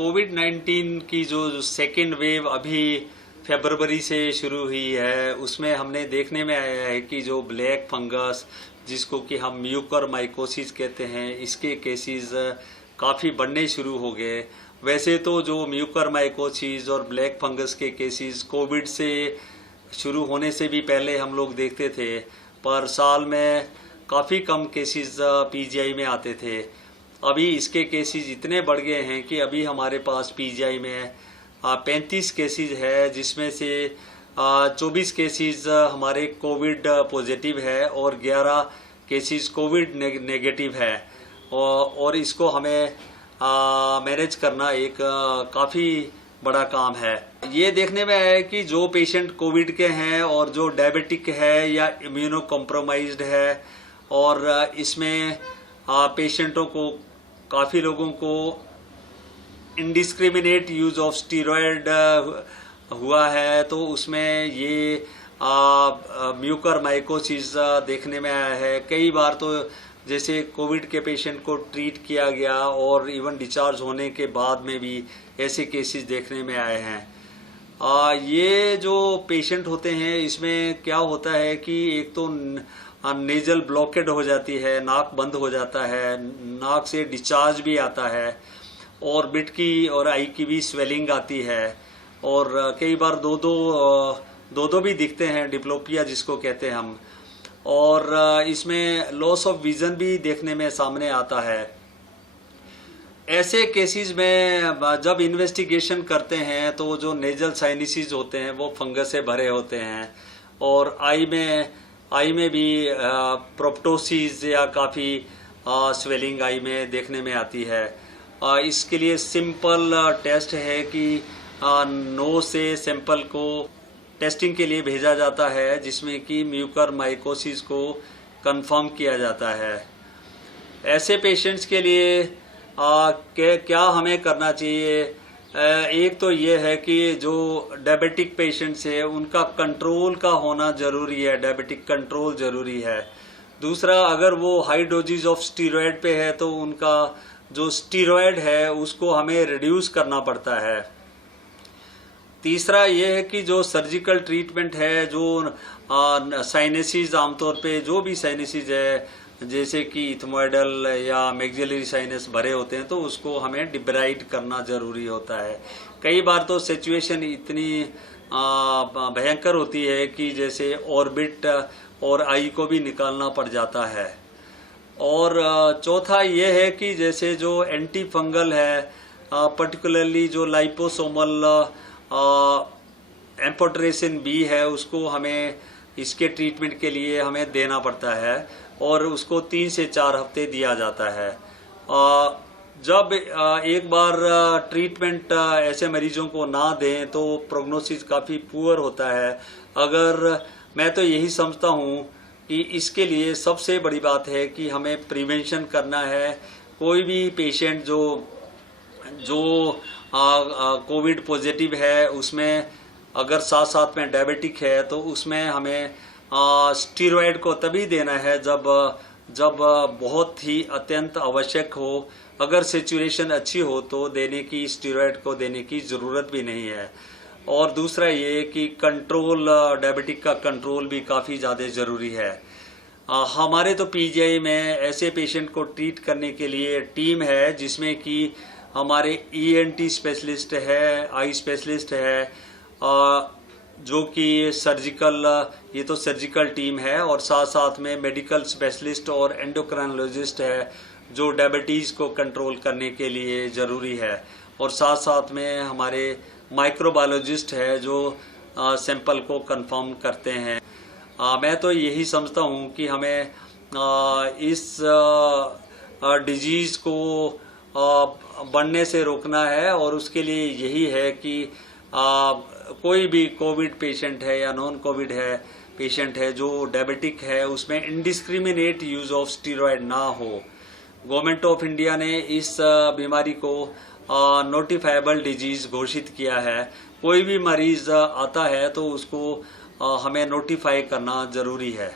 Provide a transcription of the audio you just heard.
कोविड-19 की जो second wave अभी फरवरी से शुरू हुई है, उसमें हमने देखने में आया है कि जो ब्लैक फंगस जिसको कि हम म्यूकरमाइकोसिस कहते हैं, इसके केसेस काफ़ी बढ़ने शुरू हो गए। वैसे तो जो म्यूकरमाइकोसिस और ब्लैक फंगस के केसेस कोविड से शुरू होने से भी पहले हम लोग देखते थे, पर साल में काफ़ी कम केसेस पीजीआई में आते थे। अभी इसके केसेस इतने बढ़ गए हैं कि अभी हमारे पास पीजीआई में 35 केसेस है, जिसमें से 24 केसेस हमारे कोविड पॉजिटिव है और 11 केसेस कोविड नेगेटिव है। और इसको हमें मैनेज करना एक काफ़ी बड़ा काम है। ये देखने में आया है कि जो पेशेंट कोविड के हैं और जो डायबिटिक है या इम्यूनो कॉम्प्रोमाइज्ड है, और इसमें पेशेंटों को काफ़ी लोगों को इंडिस्क्रिमिनेट यूज ऑफ स्टीरॉयड हुआ है, तो उसमें ये म्यूकरमाइकोसिस देखने में आया है। कई बार तो जैसे कोविड के पेशेंट को ट्रीट किया गया और इवन डिस्चार्ज होने के बाद में भी ऐसे केसेस देखने में आए हैं। ये जो पेशेंट होते हैं, इसमें क्या होता है कि एक तो नेजल ब्लॉकेड हो जाती है, नाक बंद हो जाता है, नाक से डिस्चार्ज भी आता है, और बिट की और आई की भी स्वेलिंग आती है, और कई बार दो दो भी दिखते हैं, डिप्लोपिया जिसको कहते हैं हम। और इसमें लॉस ऑफ विजन भी देखने में सामने आता है। ऐसे केसेस में जब इन्वेस्टिगेशन करते हैं तो जो नेजल साइनसिस होते हैं वो फंगस से भरे होते हैं, और आई में भी प्रोप्टोसिस या काफ़ी स्वेलिंग आई में देखने में आती है। इसके लिए सिंपल टेस्ट है कि नोज से सैंपल को टेस्टिंग के लिए भेजा जाता है, जिसमें कि म्यूकरमाइकोसिस को कंफर्म किया जाता है। ऐसे पेशेंट्स के लिए क्या हमें करना चाहिए? एक तो ये है कि जो डायबिटिक पेशेंट्स है उनका कंट्रोल का होना जरूरी है, डायबिटिक कंट्रोल जरूरी है। दूसरा, अगर वो हाई डोजेज ऑफ स्टीरॉयड पे है तो उनका जो स्टीरॉयड है उसको हमें रिड्यूस करना पड़ता है। तीसरा ये है कि जो सर्जिकल ट्रीटमेंट है, जो साइनसिस आमतौर पे जो भी साइनसिस है, जैसे कि इथमोइडल या मैक्सिलरी साइनस भरे होते हैं, तो उसको हमें डिब्राइड करना जरूरी होता है। कई बार तो सिचुएशन इतनी भयंकर होती है कि जैसे ऑर्बिट और आई को भी निकालना पड़ जाता है। और चौथा ये है कि जैसे जो एंटी फंगल है, पर्टिकुलरली जो लाइपोसोमल एम्फोटेरेसिन बी है, उसको हमें इसके ट्रीटमेंट के लिए हमें देना पड़ता है, और उसको 3 से 4 हफ्ते दिया जाता है। जब एक बार ट्रीटमेंट ऐसे मरीजों को ना दें तो प्रोग्नोसिस काफ़ी पुअर होता है। अगर मैं तो यही समझता हूँ कि इसके लिए सबसे बड़ी बात है कि हमें प्रिवेंशन करना है। कोई भी पेशेंट जो कोविड पॉजिटिव है, उसमें अगर साथ साथ में डायबिटिक है, तो उसमें हमें स्टीरॉयड को तभी देना है जब बहुत ही अत्यंत आवश्यक हो। अगर सिचुएशन अच्छी हो तो स्टीरॉयड को देने की ज़रूरत भी नहीं है। और दूसरा ये कि कंट्रोल, डायबिटिक का कंट्रोल भी काफ़ी ज़्यादा ज़रूरी है। हमारे तो पीजीआई में ऐसे पेशेंट को ट्रीट करने के लिए टीम है, जिसमें कि हमारे ईएनटी स्पेशलिस्ट है, आई स्पेशलिस्ट है, जो कि ये तो सर्जिकल टीम है, और साथ साथ में मेडिकल स्पेशलिस्ट और एंडोक्राइनोलॉजिस्ट है, जो डायबिटीज़ को कंट्रोल करने के लिए ज़रूरी है। और साथ साथ में हमारे माइक्रोबायोलॉजिस्ट है, जो सैंपल को कंफर्म करते हैं। मैं तो यही समझता हूँ कि हमें इस डिजीज़ को बढ़ने से रोकना है, और उसके लिए यही है कि कोई भी कोविड पेशेंट है या नॉन कोविड है पेशेंट है जो डायबिटिक है, उसमें इंडिस्क्रिमिनेट यूज ऑफ स्टीरॉयड ना हो। गवर्नमेंट ऑफ इंडिया ने इस बीमारी को नोटिफाइबल डिजीज घोषित किया है। कोई भी मरीज आता है तो उसको हमें नोटिफाई करना जरूरी है।